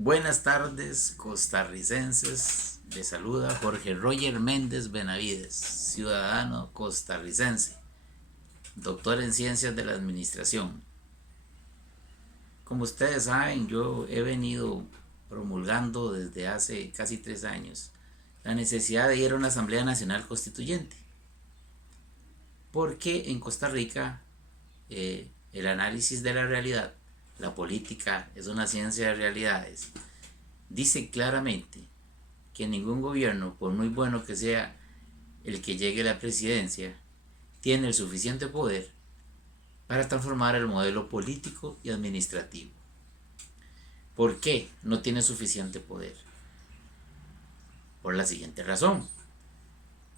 Buenas tardes, costarricenses. Les saluda Jorge Roger Méndez Benavides, ciudadano costarricense, doctor en Ciencias de la Administración. Como ustedes saben, yo he venido promulgando desde hace casi 3 años la necesidad de ir a una Asamblea Nacional Constituyente, porque en Costa Rica el análisis de la realidad, la política es una ciencia de realidades, dice claramente que ningún gobierno, por muy bueno que sea el que llegue a la presidencia, tiene el suficiente poder para transformar el modelo político y administrativo. ¿Por qué no tiene suficiente poder? Por la siguiente razón.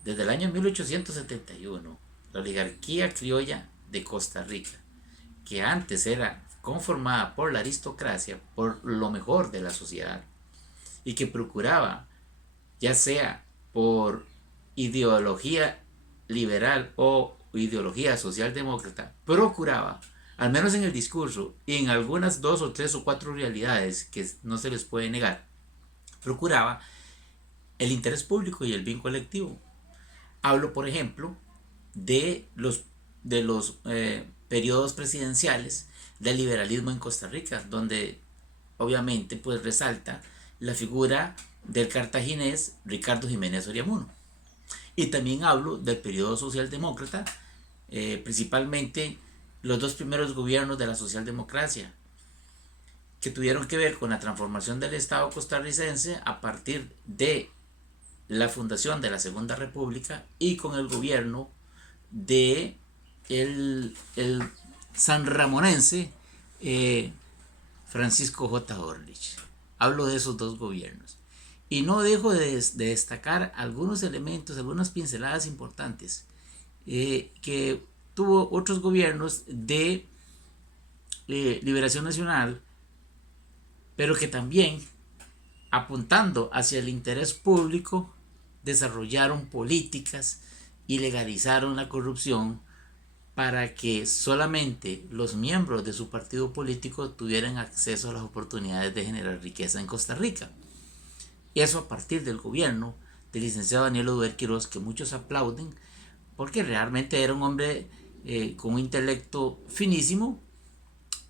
Desde el año 1871, la oligarquía criolla de Costa Rica, que antes era conformada por la aristocracia, por lo mejor de la sociedad, y que procuraba, ya sea por ideología liberal o ideología socialdemócrata, procuraba, al menos en el discurso y en algunas 2 o 3 o 4 realidades que no se les puede negar, procuraba el interés público y el bien colectivo. Hablo, por ejemplo, de los periodos presidenciales del liberalismo en Costa Rica, donde obviamente pues resalta la figura del cartaginés Ricardo Jiménez Oriamuno. Y también hablo del periodo socialdemócrata, principalmente los 2 primeros gobiernos de la socialdemocracia, que tuvieron que ver con la transformación del Estado costarricense a partir de la fundación de la Segunda República y con el gobierno de el sanramonense Francisco J. Orlich. Hablo de esos 2 gobiernos. Y no dejo de destacar algunos elementos, algunas pinceladas importantes que tuvo otros gobiernos de liberación nacional, pero que también, apuntando hacia el interés público, desarrollaron políticas y legalizaron la corrupción para que solamente los miembros de su partido político tuvieran acceso a las oportunidades de generar riqueza en Costa Rica. Y eso a partir del gobierno del licenciado Daniel Oduber Quiroz, que muchos aplauden, porque realmente era un hombre con un intelecto finísimo,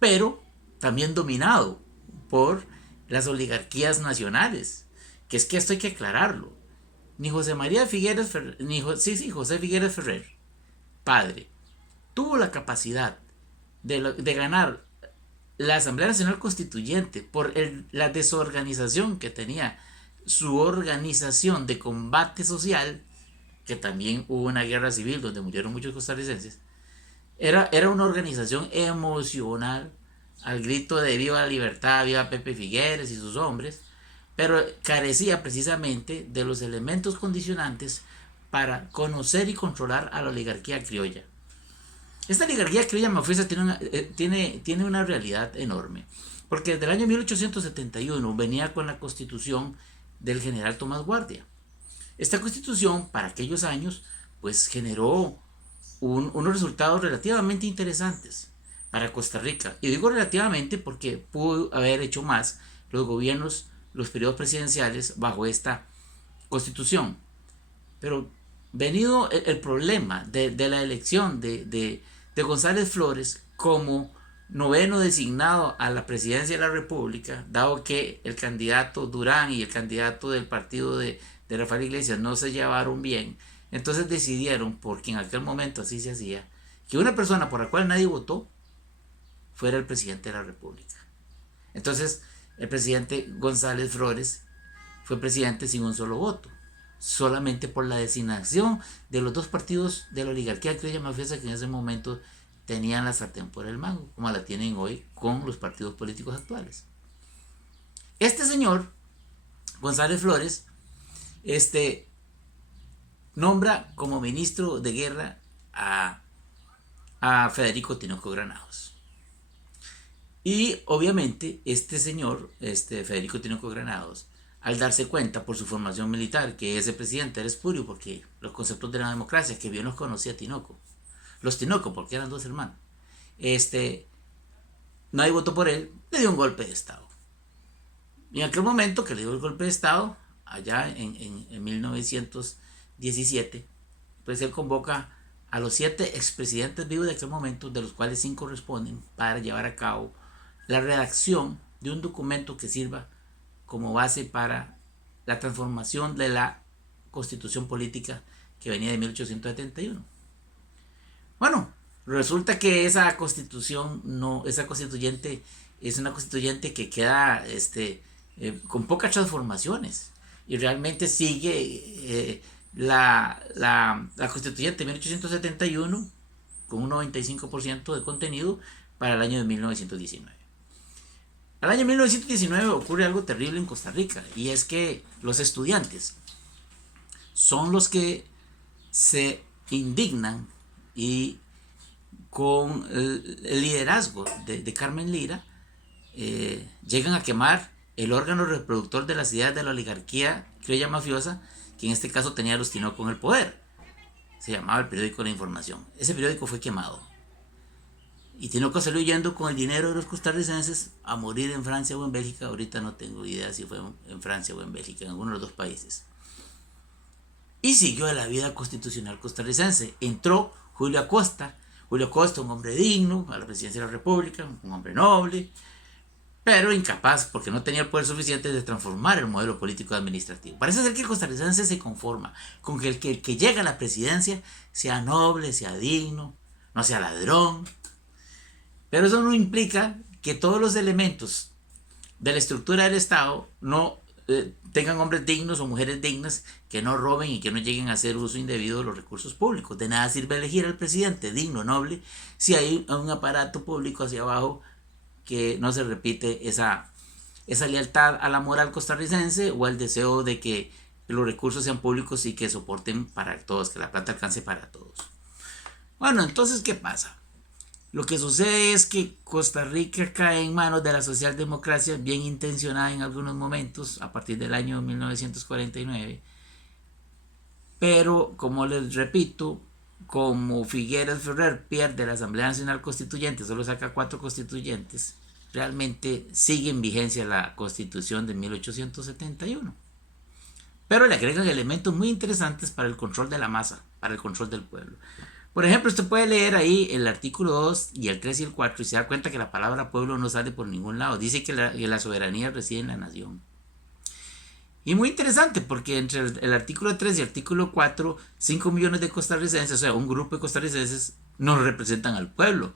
pero también dominado por las oligarquías nacionales, que es que esto hay que aclararlo. Ni José María Figueres Ferrer, José Figueres Ferrer, padre, tuvo la capacidad de ganar la Asamblea Nacional Constituyente por la desorganización que tenía su organización de combate social, que también hubo una guerra civil donde murieron muchos costarricenses. Era una organización emocional, al grito de viva la libertad, viva Pepe Figueres y sus hombres, pero carecía precisamente de los elementos condicionantes para conocer y controlar a la oligarquía criolla. Esta oligarquía criolla mafiosa tiene una realidad enorme, porque desde el año 1871 venía con la constitución del general Tomás Guardia. Esta constitución, para aquellos años, pues generó unos resultados relativamente interesantes para Costa Rica. Y digo relativamente porque pudo haber hecho más los gobiernos, los periodos presidenciales bajo esta constitución. Pero venido el problema de la elección de González Flores como noveno designado a la presidencia de la República, dado que el candidato Durán y el candidato del partido de Rafael Iglesias no se llevaron bien, entonces decidieron, porque en aquel momento así se hacía, que una persona por la cual nadie votó fuera el presidente de la República. Entonces, el presidente González Flores fue presidente sin un solo voto, solamente por la designación de los 2 partidos de la oligarquía criolla mafiosa que en ese momento tenían la sartén por el mango, como la tienen hoy con los partidos políticos actuales. Este señor, González Flores, nombra como ministro de guerra a Federico Tinoco Granados. Y obviamente este señor, Federico Tinoco Granados, al darse cuenta por su formación militar que ese presidente era espurio, porque los conceptos de la democracia, que bien los conocía Tinoco, los Tinoco, porque eran 2 hermanos, nadie votó por él, le dio un golpe de estado. Y en aquel momento que le dio el golpe de Estado, allá en 1917, pues él convoca a los 7 expresidentes vivos de aquel momento, de los cuales 5 responden, para llevar a cabo la redacción de un documento que sirva como base para la transformación de la constitución política que venía de 1871. Bueno, resulta que esa constitución no, esa constituyente es una constituyente que queda con pocas transformaciones y realmente sigue la constituyente de 1871 con un 95% de contenido para el año de 1919. Al año 1919 ocurre algo terrible en Costa Rica y es que los estudiantes son los que se indignan y con el liderazgo de Carmen Lira llegan a quemar el órgano reproductor de las ideas de la oligarquía criolla mafiosa, que en este caso tenía el Ustinó con el poder. Se llamaba el periódico La Información. Ese periódico fue quemado y Tinoco salió yendo con el dinero de los costarricenses a morir en Francia o en Bélgica. Ahorita no tengo idea si fue en Francia o en Bélgica, en alguno de los dos países. Y siguió la vida constitucional costarricense. Entró Julio Acosta. Julio Acosta, un hombre digno a la presidencia de la República, un hombre noble, pero incapaz porque no tenía el poder suficiente de transformar el modelo político administrativo. Parece ser que el costarricense se conforma con que el que llega a la presidencia sea noble, sea digno, no sea ladrón. Pero eso no implica que todos los elementos de la estructura del Estado no tengan hombres dignos o mujeres dignas que no roben y que no lleguen a hacer uso indebido de los recursos públicos. De nada sirve elegir al presidente digno, noble, si hay un aparato público hacia abajo que no se repite esa lealtad a la moral costarricense o al deseo de que los recursos sean públicos y que soporten para todos, que la plata alcance para todos. Bueno, entonces, ¿qué pasa? Lo que sucede es que Costa Rica cae en manos de la socialdemocracia bien intencionada en algunos momentos a partir del año 1949. Pero, como les repito, como Figueres Ferrer pierde la Asamblea Nacional Constituyente, solo saca 4 constituyentes, realmente sigue en vigencia la Constitución de 1871. Pero le agregan elementos muy interesantes para el control de la masa, para el control del pueblo. Por ejemplo, usted puede leer ahí el artículo 2 y el 3 y el 4 y se da cuenta que la palabra pueblo no sale por ningún lado. Dice que la soberanía reside en la nación. Y muy interesante porque entre el artículo 3 y el artículo 4, 5 millones de costarricenses, o sea, un grupo de costarricenses, no representan al pueblo.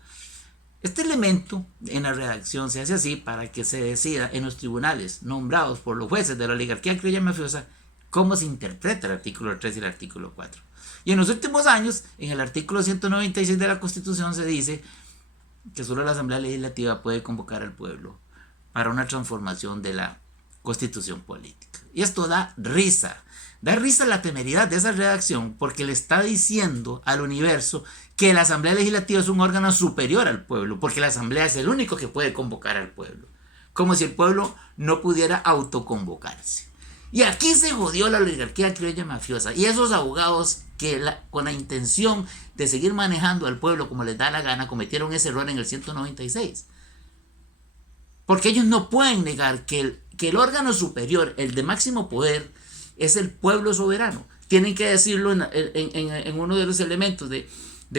Este elemento en la redacción se hace así para que se decida en los tribunales nombrados por los jueces de la oligarquía criolla mafiosa cómo se interpreta el artículo 3 y el artículo 4. Y en los últimos años, en el artículo 196 de la Constitución se dice que solo la Asamblea Legislativa puede convocar al pueblo para una transformación de la Constitución política. Y esto da risa la temeridad de esa redacción porque le está diciendo al universo que la Asamblea Legislativa es un órgano superior al pueblo, porque la Asamblea es el único que puede convocar al pueblo, como si el pueblo no pudiera autoconvocarse. Y aquí se jodió la oligarquía criolla mafiosa y esos abogados que con la intención de seguir manejando al pueblo como les da la gana cometieron ese error en el 196. Porque ellos no pueden negar que el órgano superior, el de máximo poder, es el pueblo soberano. Tienen que decirlo en uno de los elementos de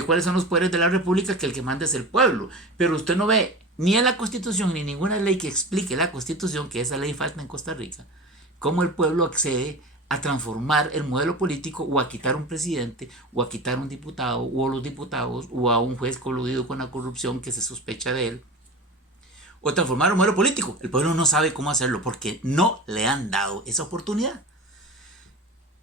cuáles son los poderes de la república, que el que manda es el pueblo. Pero usted no ve ni en la Constitución ni ninguna ley que explique la Constitución, que esa ley falta en Costa Rica, cómo el pueblo accede a transformar el modelo político o a quitar un presidente o a quitar un diputado o a los diputados o a un juez coludido con la corrupción que se sospecha de él, o transformar el modelo político. El pueblo no sabe cómo hacerlo porque no le han dado esa oportunidad.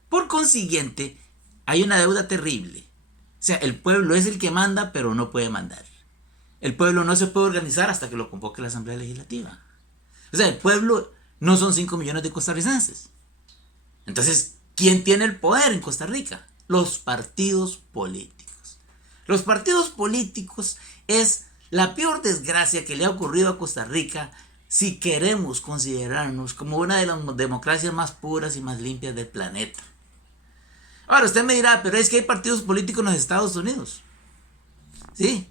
Por consiguiente, hay una deuda terrible. O sea, el pueblo es el que manda, pero no puede mandar. El pueblo no se puede organizar hasta que lo convoque la Asamblea Legislativa. O sea, el pueblo no son 5 millones de costarricenses. Entonces, ¿quién tiene el poder en Costa Rica? Los partidos políticos. Los partidos políticos es la peor desgracia que le ha ocurrido a Costa Rica si queremos considerarnos como una de las democracias más puras y más limpias del planeta. Ahora, usted me dirá, pero es que hay partidos políticos en los Estados Unidos. Sí,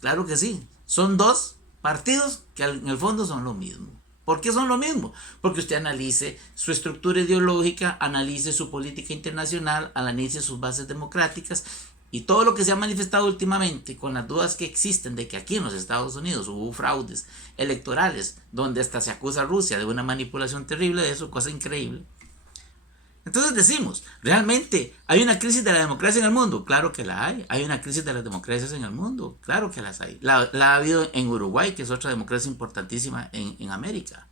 claro que sí. Son 2 partidos que en el fondo son lo mismo. ¿Por qué son lo mismo? Porque usted analice su estructura ideológica, analice su política internacional, analice sus bases democráticas y todo lo que se ha manifestado últimamente con las dudas que existen de que aquí en los Estados Unidos hubo fraudes electorales, donde hasta se acusa a Rusia de una manipulación terrible de eso, cosa increíble. Entonces decimos, ¿realmente hay una crisis de la democracia en el mundo? Claro que la hay. ¿Hay una crisis de las democracias en el mundo? Claro que las hay. La ha habido en Uruguay, que es otra democracia importantísima en América.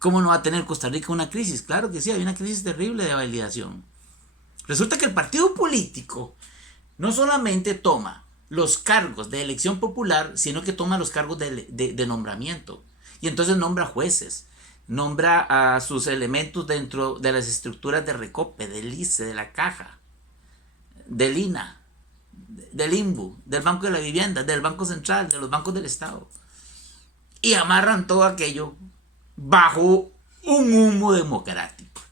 ¿Cómo no va a tener Costa Rica una crisis? Claro que sí, hay una crisis terrible de validación. Resulta que el partido político no solamente toma los cargos de elección popular, sino que toma los cargos de nombramiento. Y entonces nombra jueces, nombra a sus elementos dentro de las estructuras de Recope, del ICE, de la Caja, del INA, del INBU, del Banco de la Vivienda, del Banco Central, de los bancos del Estado. Y amarran todo aquello bajo un humo democrático.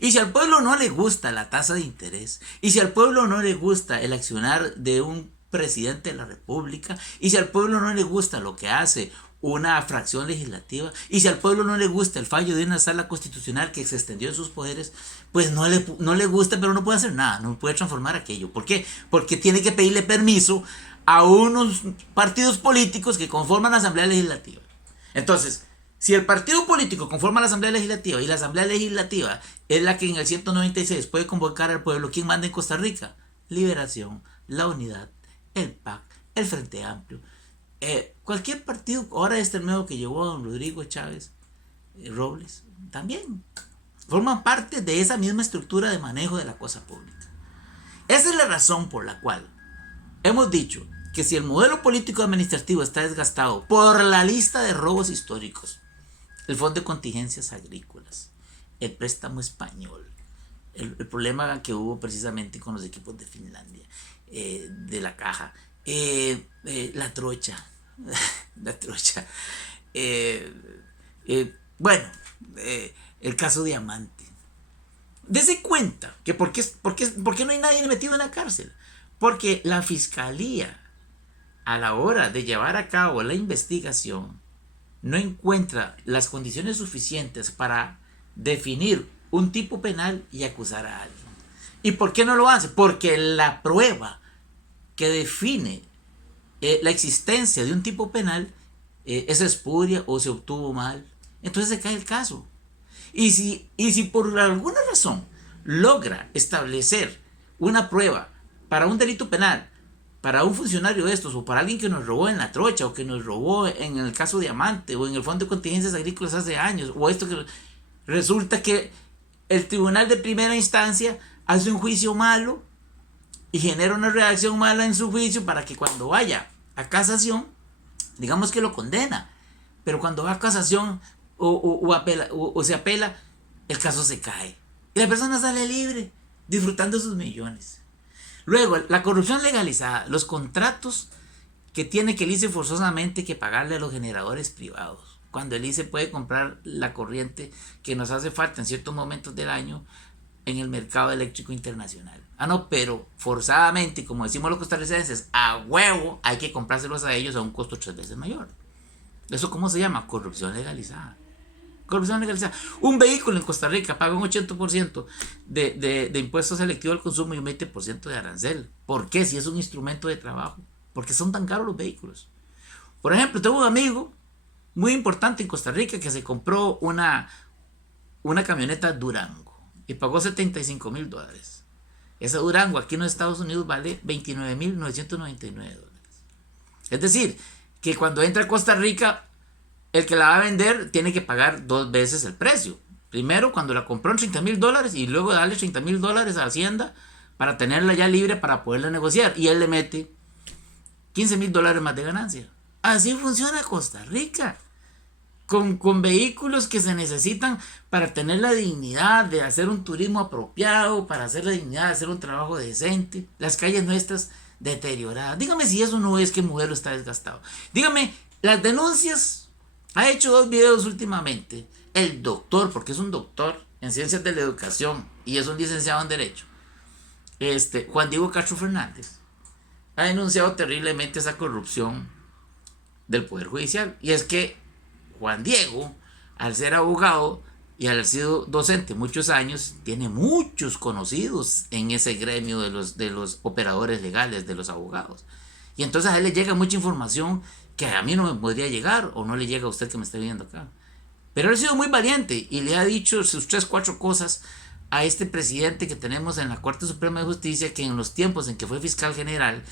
Y si al pueblo no le gusta la tasa de interés, y si al pueblo no le gusta el accionar de un presidente de la República, y si al pueblo no le gusta lo que hace una fracción legislativa, y si al pueblo no le gusta el fallo de una sala constitucional que se extendió en sus poderes, pues no le gusta, pero no puede hacer nada, no puede transformar aquello. ¿Por qué? Porque tiene que pedirle permiso a unos partidos políticos que conforman la Asamblea Legislativa. Entonces, si el partido político conforma la Asamblea Legislativa y la Asamblea Legislativa es la que en el 196 puede convocar al pueblo, ¿quién manda en Costa Rica? Liberación, la Unidad, el PAC, el Frente Amplio, cualquier partido, ahora este nuevo que llevó a don Rodrigo Chávez Robles, también forman parte de esa misma estructura de manejo de la cosa pública. Esa es la razón por la cual hemos dicho que si el modelo político administrativo está desgastado por la lista de robos históricos, el fondo de contingencias agrícolas, el préstamo español, el problema que hubo precisamente con los equipos de Finlandia, de la Caja, la trocha, la trocha, bueno, el caso Diamante. Dese cuenta que por qué no hay nadie metido en la cárcel. Porque la fiscalía, a la hora de llevar a cabo la investigación, no encuentra las condiciones suficientes para definir un tipo penal y acusar a alguien. ¿Y por qué no lo hace? Porque la prueba que define la existencia de un tipo penal es espuria o se obtuvo mal. Entonces se cae el caso. Y si por alguna razón logra establecer una prueba para un delito penal, para un funcionario de estos, o para alguien que nos robó en la trocha, o que nos robó en el caso Diamante, o en el Fondo de Contingencias Agrícolas hace años, o esto que resulta que el tribunal de primera instancia hace un juicio malo y genera una reacción mala en su juicio para que cuando vaya a casación, digamos que lo condena, pero cuando va a casación o se apela, el caso se cae y la persona sale libre, disfrutando sus millones. Luego, la corrupción legalizada, los contratos que tiene que el ICE forzosamente que pagarle a los generadores privados, cuando el ICE puede comprar la corriente que nos hace falta en ciertos momentos del año en el mercado eléctrico internacional. Ah, no, pero forzadamente, como decimos los costarricenses, a huevo hay que comprárselos a ellos a un costo 3 veces mayor. ¿Eso cómo se llama? Corrupción legalizada. Corrupción legalizada. Un vehículo en Costa Rica paga un 80% de impuesto selectivo al consumo y un 20% de arancel. ¿Por qué? Si es un instrumento de trabajo. ¿Por qué son tan caros los vehículos? Por ejemplo, tengo un amigo muy importante en Costa Rica que se compró una camioneta Durango y pagó $75,000. Esa Durango aquí en los Estados Unidos vale $29,999. Es decir, que cuando entra a Costa Rica, el que la va a vender tiene que pagar 2 veces el precio. Primero cuando la compró en $30,000 y luego darle $30,000 a Hacienda para tenerla ya libre para poderla negociar. Y él le mete $15,000 más de ganancia. Así funciona Costa Rica. Con vehículos que se necesitan para tener la dignidad de hacer un turismo apropiado, para hacer la dignidad de hacer un trabajo decente. Las calles nuestras deterioradas. Dígame si eso no es que el modelo está desgastado. Dígame, las denuncias. Ha hecho 2 videos últimamente. El doctor, porque es un doctor en ciencias de la educación y es un licenciado en Derecho, Juan Diego Castro Fernández, ha denunciado terriblemente esa corrupción del Poder Judicial. Y es que Juan Diego, al ser abogado y al haber sido docente muchos años, tiene muchos conocidos en ese gremio de los operadores legales, de los abogados. Y entonces a él le llega mucha información que a mí no me podría llegar, o no le llega a usted que me está viendo acá. Pero él ha sido muy valiente y le ha dicho sus 3, 4 cosas a este presidente que tenemos en la Corte Suprema de Justicia, que en los tiempos en que fue fiscal general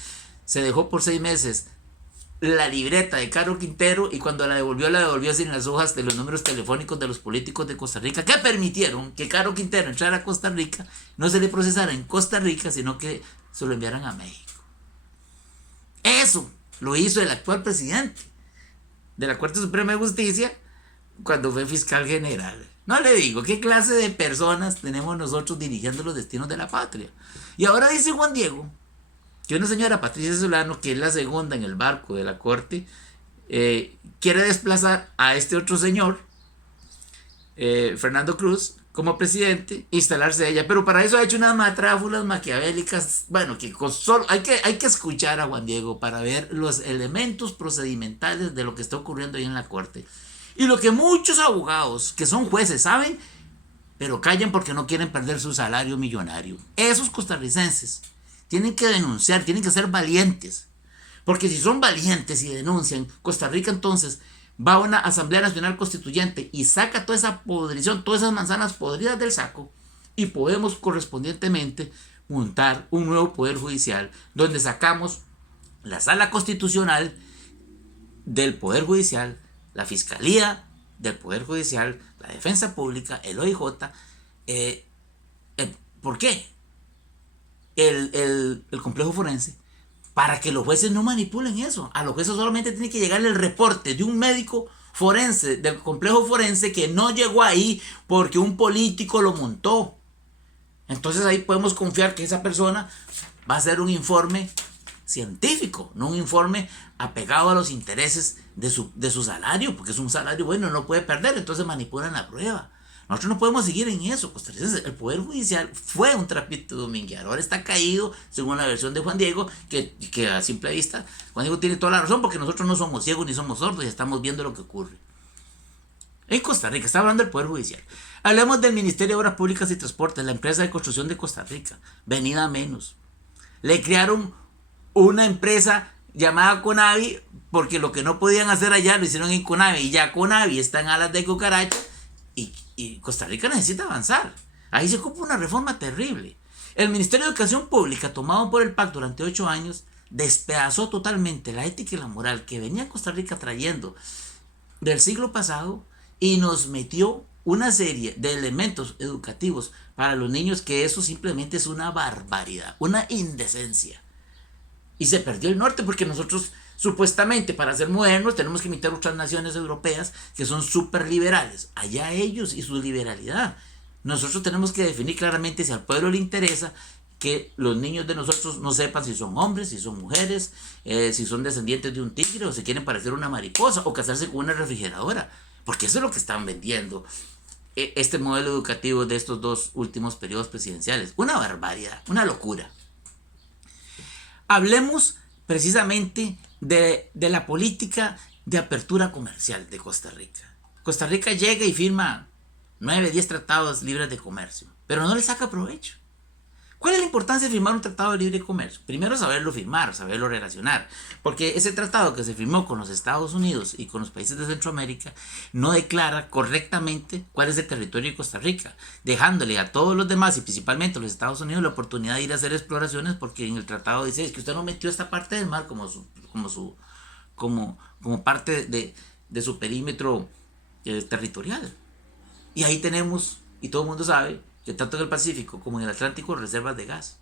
se dejó por 6 meses la libreta de Caro Quintero, y cuando la devolvió sin las hojas de los números telefónicos de los políticos de Costa Rica, que permitieron que Caro Quintero entrara a Costa Rica, no se le procesara en Costa Rica, sino que se lo enviaran a México. Eso lo hizo el actual presidente de la Corte Suprema de Justicia cuando fue fiscal general. No le digo qué clase de personas tenemos nosotros dirigiendo los destinos de la patria. Y ahora dice Juan Diego que una señora Patricia Solano, que es la segunda en el barco de la corte, quiere desplazar a este otro señor, Fernando Cruz, como presidente, instalarse ella. Pero para eso ha hecho unas matráfulas maquiavélicas. Bueno, que solo hay que escuchar a Juan Diego para ver los elementos procedimentales de lo que está ocurriendo ahí en la corte. Y lo que muchos abogados que son jueces saben, pero callan porque no quieren perder su salario millonario. Esos costarricenses tienen que denunciar, tienen que ser valientes. Porque si son valientes y denuncian, Costa Rica entonces va a una Asamblea Nacional Constituyente y saca toda esa podrición, todas esas manzanas podridas del saco, y podemos correspondientemente montar un nuevo Poder Judicial donde sacamos la Sala Constitucional del Poder Judicial, la Fiscalía del Poder Judicial, la Defensa Pública, el OIJ. ¿Por qué? El complejo forense, para que los jueces no manipulen eso. A los jueces solamente tiene que llegar el reporte de un médico forense, del complejo forense, que no llegó ahí porque un político lo montó. Entonces ahí podemos confiar que esa persona va a hacer un informe científico, no un informe apegado a los intereses de su salario, porque es un salario bueno, no puede perder, entonces manipulan la prueba. Nosotros no podemos seguir en eso, costarricenses. El Poder Judicial fue un trapito de dominguear, ahora está caído, según la versión de Juan Diego, que a simple vista, Juan Diego tiene toda la razón, porque nosotros no somos ciegos ni somos sordos y estamos viendo lo que ocurre. En Costa Rica, está hablando del Poder Judicial. Hablemos del Ministerio de Obras Públicas y Transportes, la empresa de construcción de Costa Rica, venida a menos. Le crearon una empresa llamada Conavi, porque lo que no podían hacer allá lo hicieron en Conavi, y ya Conavi está en alas de cucaracha, y Costa Rica necesita avanzar. Ahí se ocupa una reforma terrible. El Ministerio de Educación Pública, tomado por el PAC durante 8 años, despedazó totalmente la ética y la moral que venía Costa Rica trayendo del siglo pasado, y nos metió una serie de elementos educativos para los niños que eso simplemente es una barbaridad, una indecencia. Y se perdió el norte, porque nosotros supuestamente para ser modernos tenemos que imitar otras naciones europeas que son súper liberales. Allá ellos y su liberalidad. Nosotros tenemos que definir claramente si al pueblo le interesa que los niños de nosotros no sepan si son hombres, si son mujeres, si son descendientes de un tigre, o si quieren parecer una mariposa, o casarse con una refrigeradora. Porque eso es lo que están vendiendo este modelo educativo de estos 2 últimos periodos presidenciales. Una barbaridad, una locura. Hablemos precisamente de la política de apertura comercial de Costa Rica. Costa Rica llega y firma 9, 10 tratados libres de comercio, pero no le saca provecho. ¿Cuál es la importancia de firmar un tratado de libre comercio? Primero, saberlo firmar, saberlo relacionar, porque ese tratado que se firmó con los Estados Unidos y con los países de Centroamérica no declara correctamente cuál es el territorio de Costa Rica, dejándole a todos los demás, y principalmente a los Estados Unidos, la oportunidad de ir a hacer exploraciones, porque en el tratado dice es que usted no metió esta parte del mar como parte de su perímetro territorial. Y ahí tenemos, y todo el mundo sabe, que tanto en el Pacífico como en el Atlántico reservas de gas.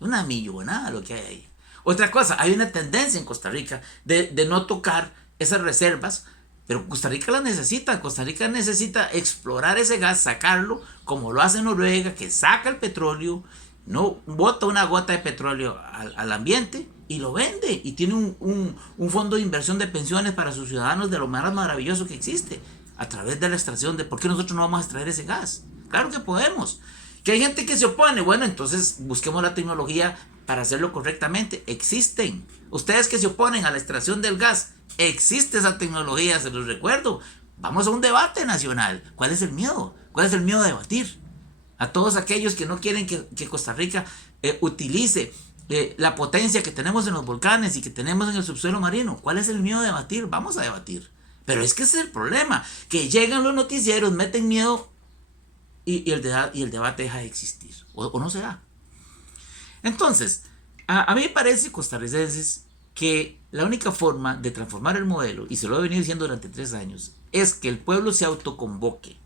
Una millonada lo que hay ahí. Otra cosa, hay una tendencia en Costa Rica de no tocar esas reservas, pero Costa Rica las necesita. Costa Rica necesita explorar ese gas, sacarlo, como lo hace Noruega, que saca el petróleo, no bota una gota de petróleo al ambiente y lo vende, y tiene un fondo de inversión de pensiones para sus ciudadanos de lo más maravilloso que existe, a través de la extracción de... ¿Por qué nosotros no vamos a extraer ese gas? Claro que podemos. Que hay gente que se opone. Bueno, entonces busquemos la tecnología para hacerlo correctamente. Existen. Ustedes que se oponen a la extracción del gas, existe esa tecnología, se los recuerdo. Vamos a un debate nacional. ¿Cuál es el miedo? ¿Cuál es el miedo de debatir? A todos aquellos que no quieren que Costa Rica utilice la potencia que tenemos en los volcanes y que tenemos en el subsuelo marino. ¿Cuál es el miedo de debatir? Vamos a debatir. Pero es que ese es el problema, que llegan los noticieros, meten miedo y el debate deja de existir, o no se da. Entonces, a mí me parece, costarricenses, que la única forma de transformar el modelo, y se lo he venido diciendo durante 3 años, es que el pueblo se autoconvoque.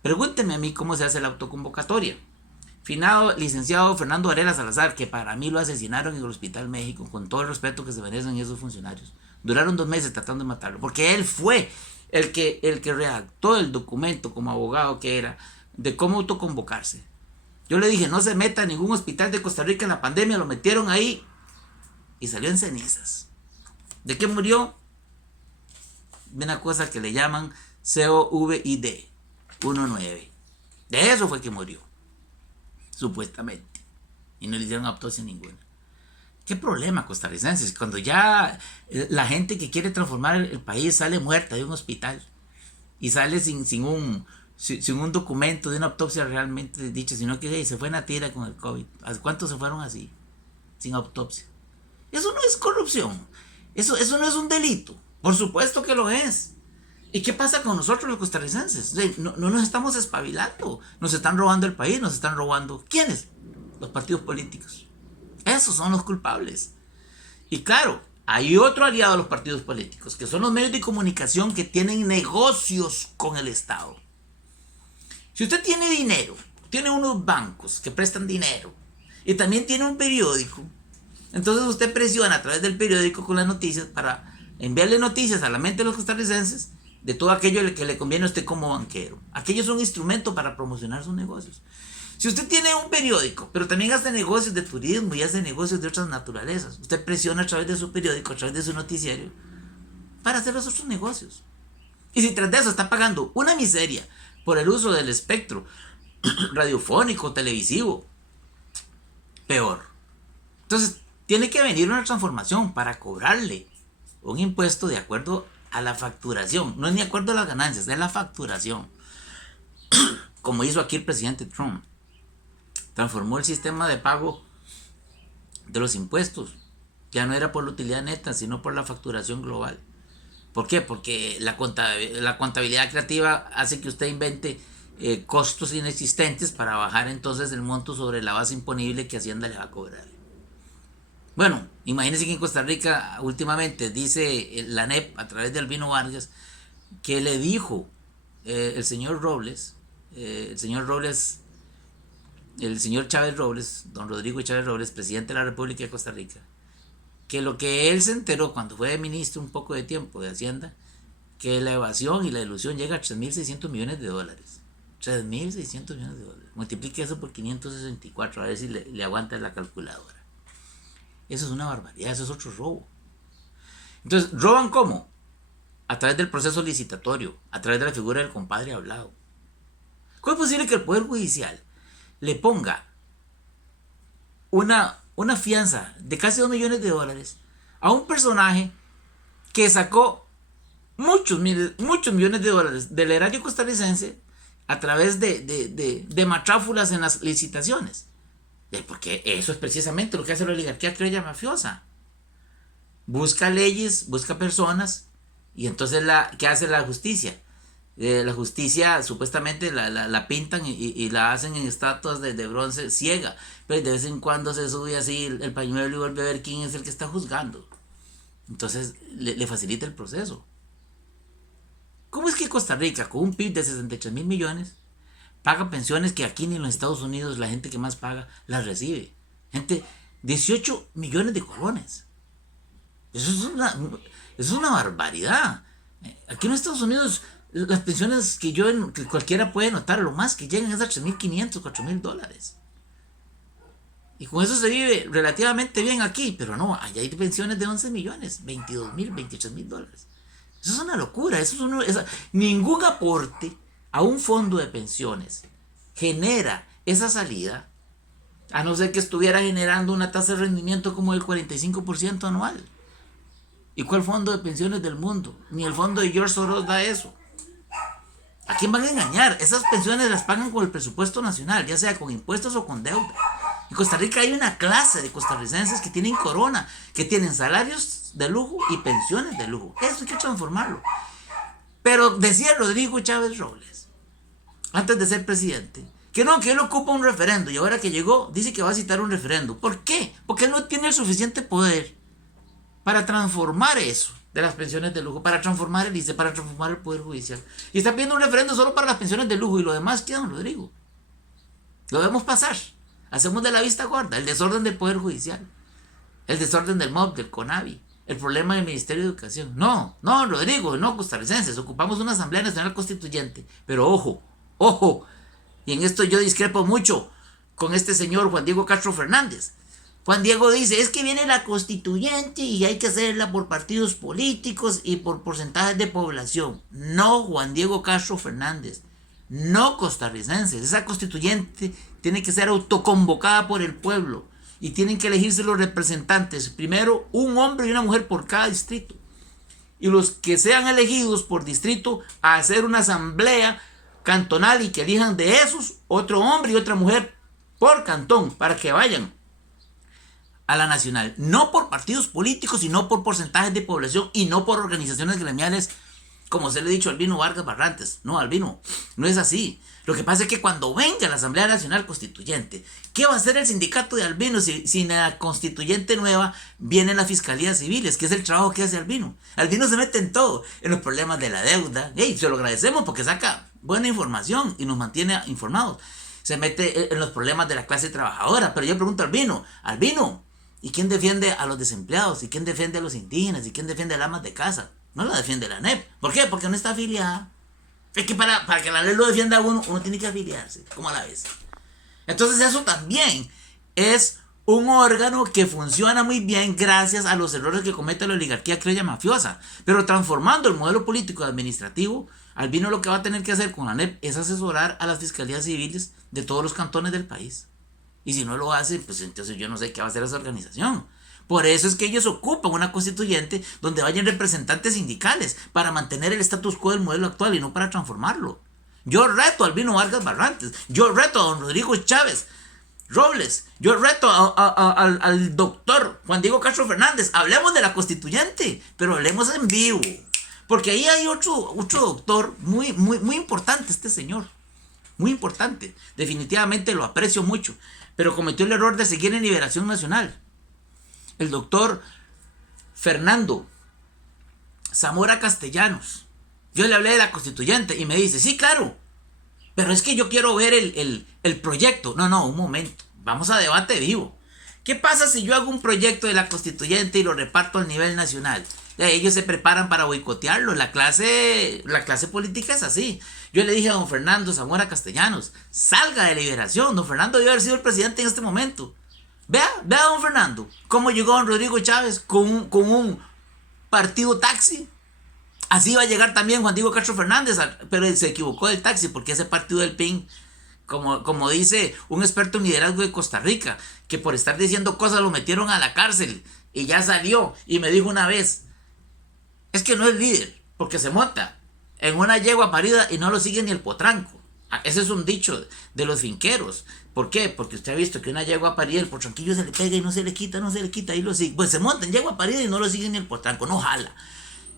Pregúntenme a mí cómo se hace la autoconvocatoria. Finado licenciado Fernando Varela Salazar, que para mí lo asesinaron en el Hospital México, con todo el respeto que se merecen esos funcionarios. Duraron 2 meses tratando de matarlo, porque él fue el que redactó el documento como abogado que era, de cómo autoconvocarse. Yo le dije, no se meta a ningún hospital de Costa Rica en la pandemia, lo metieron ahí y salió en cenizas. ¿De qué murió? De una cosa que le llaman COVID-19. De eso fue que murió, supuestamente. Y no le hicieron autopsia ninguna. ¿Qué problema, costarricenses? Cuando ya la gente que quiere transformar el país sale muerta de un hospital y sale sin un documento de una autopsia realmente dicha, sino que se fue en la tira con el COVID. ¿Cuántos se fueron así? Sin autopsia. Eso no es corrupción. Eso no es un delito. Por supuesto que lo es. ¿Y qué pasa con nosotros los costarricenses? No nos estamos espabilando. Nos están robando el país, nos están robando. ¿Quiénes? Los partidos políticos. Esos son los culpables. Y claro, hay otro aliado a los partidos políticos, que son los medios de comunicación que tienen negocios con el Estado. Si usted tiene dinero, tiene unos bancos que prestan dinero y también tiene un periódico, entonces usted presiona a través del periódico con las noticias para enviarle noticias a la mente de los costarricenses de todo aquello que le conviene a usted como banquero. Aquello es un instrumento para promocionar sus negocios. Si usted tiene un periódico, pero también hace negocios de turismo y hace negocios de otras naturalezas, usted presiona a través de su periódico, a través de su noticiario, para hacer los otros negocios. Y si tras de eso está pagando una miseria por el uso del espectro radiofónico, televisivo, peor. Entonces, tiene que venir una transformación para cobrarle un impuesto de acuerdo a la facturación. No es ni de acuerdo a las ganancias, es la facturación. Como hizo aquí el presidente Trump. Transformó el sistema de pago de los impuestos. Ya no era por la utilidad neta, sino por la facturación global. ¿Por qué? Porque la contabilidad creativa hace que usted invente costos inexistentes para bajar entonces el monto sobre la base imponible que Hacienda le va a cobrar. Bueno, imagínense que en Costa Rica últimamente dice la ANEP a través de Albino Vargas que le dijo el señor Chávez Robles, don Rodrigo Chávez Robles, presidente de la República de Costa Rica, que lo que él se enteró cuando fue ministro un poco de tiempo de Hacienda, que la evasión y la ilusión llega a 3.600 millones de dólares. 3.600 millones de dólares. Multiplique eso por 564, a ver si le aguanta la calculadora. Eso es una barbaridad, eso es otro robo. Entonces, ¿roban cómo? A través del proceso licitatorio, a través de la figura del compadre hablado. ¿Cómo es posible que el Poder Judicial le ponga una fianza de casi 2 millones de dólares a un personaje que sacó muchos millones de dólares del erario costarricense a través de matráfulas en las licitaciones? Porque eso es precisamente lo que hace la oligarquía criolla mafiosa. Busca leyes, busca personas, y entonces ¿qué hace la justicia? La justicia supuestamente la pintan y la hacen en estatuas de bronce ciega, pero de vez en cuando se sube así el pañuelo y vuelve a ver quién es el que está juzgando. Entonces le facilita el proceso. ¿Cómo es que Costa Rica, con un PIB de 63.000 millones, paga pensiones que aquí ni en los Estados Unidos la gente que más paga las recibe? 18 millones de colones. Eso es una barbaridad. Aquí en los Estados Unidos las pensiones que cualquiera puede notar, lo más que llegan es a 3.500, 4.000 dólares. Y con eso se vive relativamente bien aquí, pero no, allá hay pensiones de 11 millones, 22.000, 23.000 dólares. Eso es una locura. Ningún aporte a un fondo de pensiones genera esa salida. a no ser que estuviera generando una tasa de rendimiento como del 45% anual. ¿Y cuál fondo de pensiones del mundo? Ni el fondo de George Soros da eso. ¿A quién van a engañar? Esas pensiones las pagan con el presupuesto nacional, ya sea con impuestos o con deuda. En Costa Rica hay una clase de costarricenses que tienen corona, que tienen salarios de lujo y pensiones de lujo. Eso hay que transformarlo. Pero decía Rodrigo Chávez Robles, antes de ser presidente, que no, que él ocupa un referendo, y ahora que llegó dice que va a citar un referendo. ¿Por qué? Porque él no tiene el suficiente poder para transformar eso de las pensiones de lujo, para transformar el ICE, para transformar el Poder Judicial. Y está pidiendo un referendo solo para las pensiones de lujo, y lo demás queda, don Rodrigo. Lo debemos pasar. Hacemos de la vista gorda el desorden del Poder Judicial, el desorden del MOB, del CONAVI, el problema del Ministerio de Educación. No, Rodrigo, no, costarricenses, ocupamos una Asamblea Nacional Constituyente. Pero ojo, y en esto yo discrepo mucho con este señor Juan Diego Castro Fernández. Juan Diego dice, es que viene la constituyente y hay que hacerla por partidos políticos y por porcentajes de población. No, Juan Diego Castro Fernández, no, costarricenses. Esa constituyente tiene que ser autoconvocada por el pueblo y tienen que elegirse los representantes. Primero, un hombre y una mujer por cada distrito. Y los que sean elegidos por distrito a hacer una asamblea cantonal y que elijan de esos otro hombre y otra mujer por cantón para que vayan a la nacional, no por partidos políticos y no por porcentajes de población y no por organizaciones gremiales, como se le ha dicho a Albino Vargas Barrantes. No, Albino, no es así. Lo que pasa es que cuando venga la Asamblea Nacional Constituyente, ¿qué va a hacer el sindicato de Albino si en la constituyente nueva vienen las fiscalías civiles? Que es el trabajo que hace Albino. Albino se mete en todo, en los problemas de la deuda. Se lo agradecemos porque saca buena información y nos mantiene informados. Se mete en los problemas de la clase trabajadora. Pero yo pregunto a Albino, ¿y quién defiende a los desempleados? ¿Y quién defiende a los indígenas? ¿Y quién defiende a las amas de casa? No la defiende la ANEP. ¿Por qué? Porque no está afiliada. Es que para que la ley lo defienda a uno tiene que afiliarse. ¿Cómo la ves? Entonces eso también es un órgano que funciona muy bien gracias a los errores que comete la oligarquía criolla mafiosa. Pero transformando el modelo político y administrativo, Albino lo que va a tener que hacer con la ANEP es asesorar a las fiscalías civiles de todos los cantones del país. Y si no lo hace, pues entonces yo no sé qué va a hacer esa organización. Por eso es que ellos ocupan una constituyente donde vayan representantes sindicales para mantener el status quo del modelo actual y no para transformarlo. Yo reto a Albino Vargas Barrantes, yo reto a don Rodrigo Chávez Robles, yo reto al doctor Juan Diego Castro Fernández. Hablemos de la constituyente, pero hablemos en vivo. Porque ahí hay otro doctor muy importante, este señor. Muy importante. Definitivamente lo aprecio mucho. Pero cometió el error de seguir en Liberación Nacional. El doctor Fernando Zamora Castellanos. Yo le hablé de la constituyente y me dice, sí, claro, pero es que yo quiero ver el proyecto. No, un momento, vamos a debate vivo. ¿Qué pasa si yo hago un proyecto de la constituyente y lo reparto a nivel nacional? Ya ellos se preparan para boicotearlo. La clase política es así. Yo le dije a don Fernando Zamora Castellanos, salga de Liberación. Don Fernando debe haber sido el presidente en este momento. Vea don Fernando, cómo llegó don Rodrigo Chávez con un partido taxi. Así va a llegar también Juan Diego Castro Fernández, pero se equivocó del taxi porque ese partido del PIN, como dice un experto en liderazgo de Costa Rica, que por estar diciendo cosas lo metieron a la cárcel y ya salió y me dijo una vez, es que no es líder porque se monta en una yegua parida y no lo sigue ni el potranco. Ese es un dicho de los finqueros. ¿Por qué? Porque usted ha visto que una yegua parida, el potranquillo se le pega y no se le quita, ahí lo sigue. Pues se monta en yegua parida y no lo sigue ni el potranco, no jala.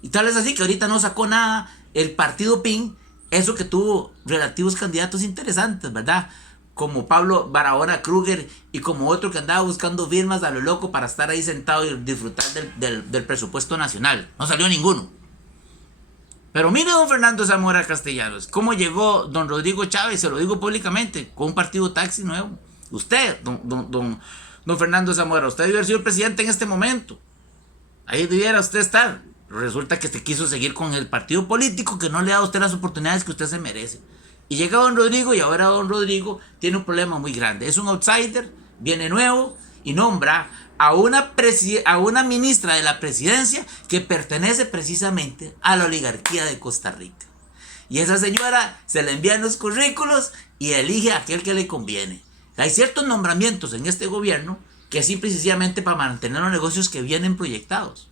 Y tal es así que ahorita no sacó nada el partido PIN, eso que tuvo relativos candidatos interesantes, ¿verdad? Como Pablo Barahona Kruger y como otro que andaba buscando firmas a lo loco para estar ahí sentado y disfrutar del presupuesto nacional. No salió ninguno. Pero mire don Fernando Zamora Castellanos, cómo llegó don Rodrigo Chávez, se lo digo públicamente, con un partido taxi nuevo. Usted, don Fernando Zamora, usted debiera haber sido el presidente en este momento. Ahí debiera usted estar. Resulta que se quiso seguir con el partido político que no le da a usted las oportunidades que usted se merece. Y llega don Rodrigo y ahora don Rodrigo tiene un problema muy grande. Es un outsider, viene nuevo y nombra a una ministra de la presidencia que pertenece precisamente a la oligarquía de Costa Rica. Y esa señora se le envían los currículos y elige a aquel que le conviene. Hay ciertos nombramientos en este gobierno que es simple y sencillamente para mantener los negocios que vienen proyectados.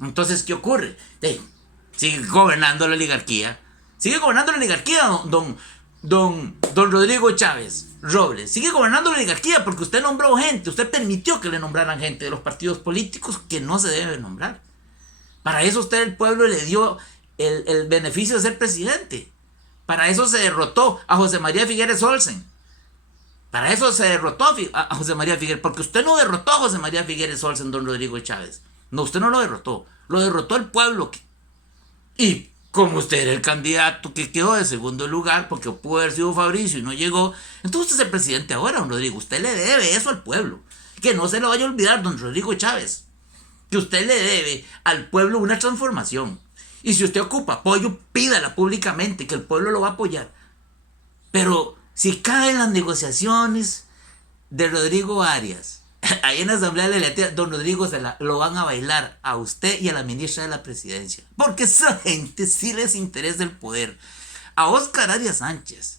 Entonces, ¿qué ocurre? Sigue gobernando la oligarquía. Sigue gobernando la oligarquía, don Rodrigo Chávez Robles. Sigue gobernando la oligarquía porque usted nombró gente, usted permitió que le nombraran gente de los partidos políticos que no se debe nombrar. Para eso usted, el pueblo, le dio el beneficio de ser presidente. Para eso se derrotó a José María Figueres Olsen. Para eso se derrotó a José María Figueres, porque usted no derrotó a José María Figueres Olsen, don Rodrigo Chávez. No, usted no lo derrotó el pueblo. Y como usted era el candidato que quedó de segundo lugar, porque pudo haber sido Fabricio y no llegó, entonces usted es el presidente ahora, don Rodrigo. Usted le debe eso al pueblo. Que no se lo vaya a olvidar, don Rodrigo Chávez. Que usted le debe al pueblo una transformación. Y si usted ocupa apoyo, pídala públicamente, que el pueblo lo va a apoyar. Pero si caen las negociaciones de Rodrigo Arias, ahí en la Asamblea Legislativa, don Rodrigo lo van a bailar a usted y a la ministra de la Presidencia. Porque esa gente sí les interesa el poder. A Óscar Arias Sánchez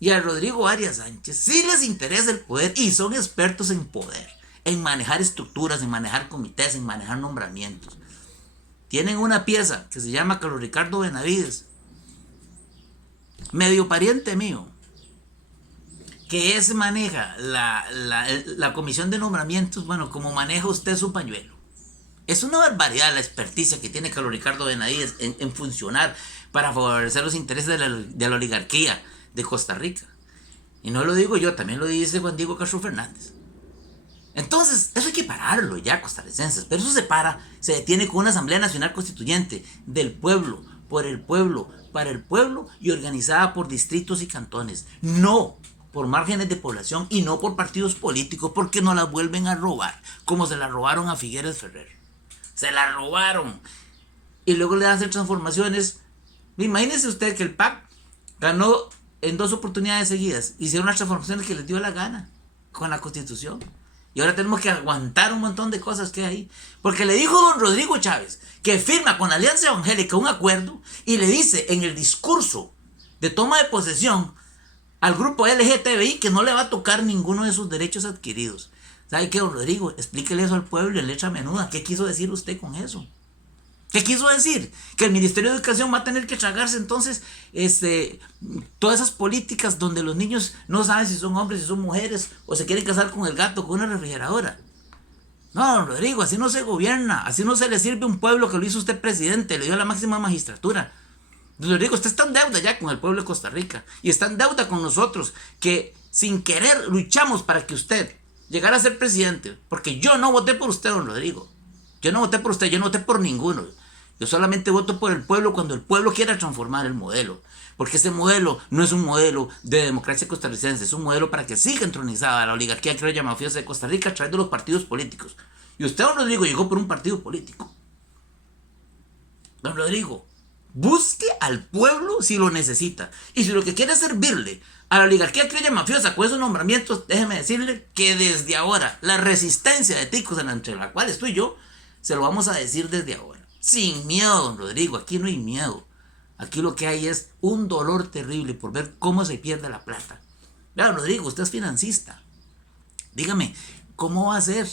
y a Rodrigo Arias Sánchez sí les interesa el poder y son expertos en poder, en manejar estructuras, en manejar comités, en manejar nombramientos. Tienen una pieza que se llama Carlos Ricardo Benavides, medio pariente mío, que maneja la comisión de nombramientos, bueno, como maneja usted su pañuelo. Es una barbaridad la experticia que tiene Carlos Ricardo Benavides en funcionar para favorecer los intereses de la oligarquía de Costa Rica. Y no lo digo yo, también lo dice Juan Diego Castro Fernández. Entonces, eso hay que pararlo ya, costarricenses. Pero eso se detiene con una Asamblea Nacional Constituyente del pueblo, por el pueblo, para el pueblo y organizada por distritos y cantones. No por márgenes de población y no por partidos políticos, porque no la vuelven a robar, como se la robaron a Figueres Ferrer. Se la robaron. Y luego le hacen transformaciones. Imagínese usted que el PAC ganó en 2 oportunidades seguidas. Hicieron las transformaciones que les dio la gana con la Constitución. Y ahora tenemos que aguantar un montón de cosas que hay. Porque le dijo don Rodrigo Chávez que firma con la Alianza Evangélica un acuerdo y le dice en el discurso de toma de posesión al grupo LGTBI que no le va a tocar ninguno de sus derechos adquiridos. ¿Sabe qué, don Rodrigo? Explíquele eso al pueblo en letra menuda. ¿Qué quiso decir usted con eso? ¿Qué quiso decir? Que el Ministerio de Educación va a tener que tragarse entonces todas esas políticas donde los niños no saben si son hombres, si son mujeres, o se quieren casar con el gato, con una refrigeradora. No, don Rodrigo, así no se gobierna, así no se le sirve a un pueblo que lo hizo usted presidente, le dio la máxima magistratura. Don Rodrigo, usted está en deuda ya con el pueblo de Costa Rica y está en deuda con nosotros, que sin querer luchamos para que usted llegara a ser presidente, porque yo no voté por usted, don Rodrigo. Yo no voté por usted, yo no voté por ninguno. Yo solamente voto por el pueblo cuando el pueblo quiera transformar el modelo. Porque ese modelo no es un modelo de democracia costarricense, es un modelo para que siga entronizada la oligarquía criolla mafiosa de Costa Rica a través de los partidos políticos. Y usted, don Rodrigo, llegó por un partido político. Don Rodrigo, busque al pueblo si lo necesita. Y si lo que quiere es servirle a la oligarquía criolla mafiosa con esos nombramientos, déjeme decirle que desde ahora la resistencia de ticos entre la cual estoy yo, se lo vamos a decir desde ahora. Sin miedo, don Rodrigo, aquí no hay miedo. Aquí lo que hay es un dolor terrible por ver cómo se pierde la plata. Vea, don Rodrigo, usted es financista. Dígame, ¿cómo va a ser?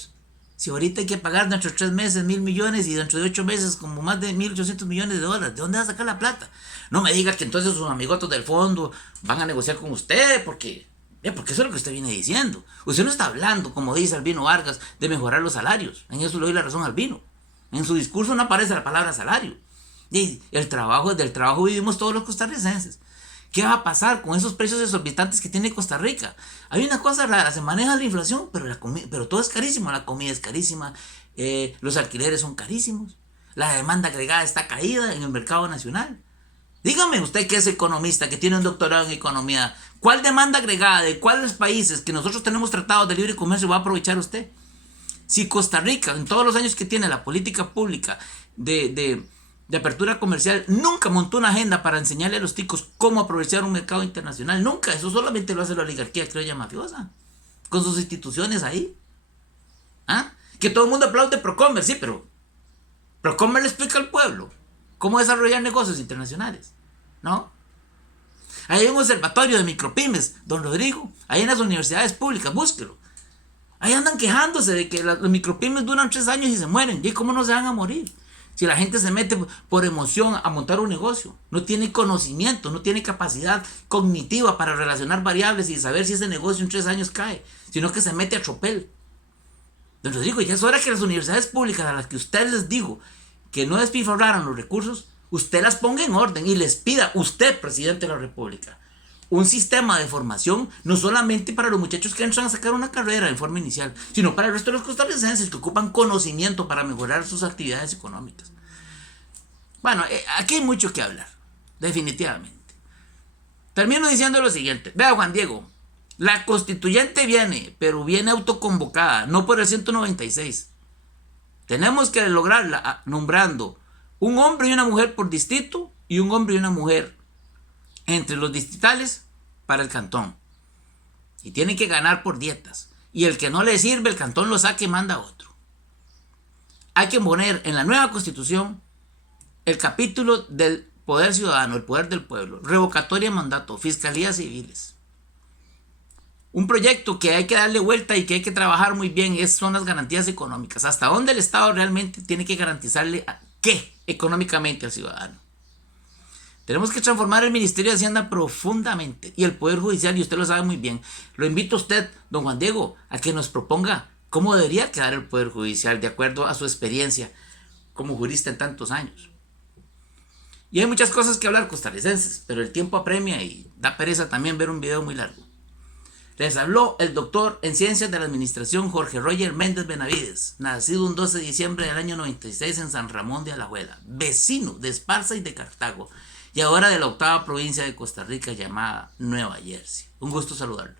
Si ahorita hay que pagar dentro de 3 meses 1.000 millones y dentro de 8 meses como más de 1.800 millones de dólares. ¿De dónde va a sacar la plata? No me diga que entonces sus amigotos del fondo van a negociar con usted porque eso es lo que usted viene diciendo. Usted no está hablando, como dice Albino Vargas, de mejorar los salarios. En eso le doy la razón a Albino. En su discurso no aparece la palabra salario. Y del trabajo vivimos todos los costarricenses. ¿Qué va a pasar con esos precios exorbitantes que tiene Costa Rica? Hay una cosa rara, se maneja la inflación, pero todo es carísimo. La comida es carísima, los alquileres son carísimos, la demanda agregada está caída en el mercado nacional. Dígame usted que es economista, que tiene un doctorado en economía, ¿cuál demanda agregada de cuáles países que nosotros tenemos tratados de libre comercio va a aprovechar usted? Si Costa Rica, en todos los años que tiene la política pública de apertura comercial, nunca montó una agenda para enseñarle a los ticos cómo aprovechar un mercado internacional, nunca, eso solamente lo hace la oligarquía criolla mafiosa, con sus instituciones ahí. ¿Ah? Que todo el mundo aplaude Procomer, sí, pero Procomer le explica al pueblo cómo desarrollar negocios internacionales, ¿no? Ahí hay un observatorio de micropymes, don Rodrigo, ahí en las universidades públicas, búsquelo. Ahí andan quejándose de que los micropymes duran 3 años y se mueren. ¿Y cómo no se van a morir? Si la gente se mete por emoción a montar un negocio, no tiene conocimiento, no tiene capacidad cognitiva para relacionar variables y saber si ese negocio en 3 años cae, sino que se mete a tropel. Don Rodrigo, ya es hora que las universidades públicas a las que usted les dijo que no despilfarraran los recursos, usted las ponga en orden y les pida, usted, presidente de la República, un sistema de formación no solamente para los muchachos que entran a sacar una carrera en forma inicial, sino para el resto de los costarricenses que ocupan conocimiento para mejorar sus actividades económicas. Bueno, aquí hay mucho que hablar, definitivamente. Termino diciendo lo siguiente. Vea, Juan Diego, la constituyente viene, pero viene autoconvocada, no por el 196. Tenemos que lograrla nombrando un hombre y una mujer por distrito y un hombre y una mujer entre los distritales para el cantón. Y tienen que ganar por dietas. Y el que no le sirve, el cantón lo saque y manda a otro. Hay que poner en la nueva constitución el capítulo del poder ciudadano, el poder del pueblo, revocatoria de mandato, fiscalías civiles. Un proyecto que hay que darle vuelta y que hay que trabajar muy bien son las garantías económicas. ¿Hasta dónde el Estado realmente tiene que garantizarle qué económicamente al ciudadano? Tenemos que transformar el Ministerio de Hacienda profundamente y el Poder Judicial, y usted lo sabe muy bien. Lo invito a usted, don Juan Diego, a que nos proponga cómo debería quedar el Poder Judicial de acuerdo a su experiencia como jurista en tantos años. Y hay muchas cosas que hablar costarricenses, pero el tiempo apremia y da pereza también ver un video muy largo. Les habló el doctor en Ciencias de la Administración Jorge Roger Méndez Benavides, nacido un 12 de diciembre del año 96 en San Ramón de Alajuela, vecino de Esparza y de Cartago, y ahora de la 8ª provincia de Costa Rica llamada Nueva Jersey. Un gusto saludarlo.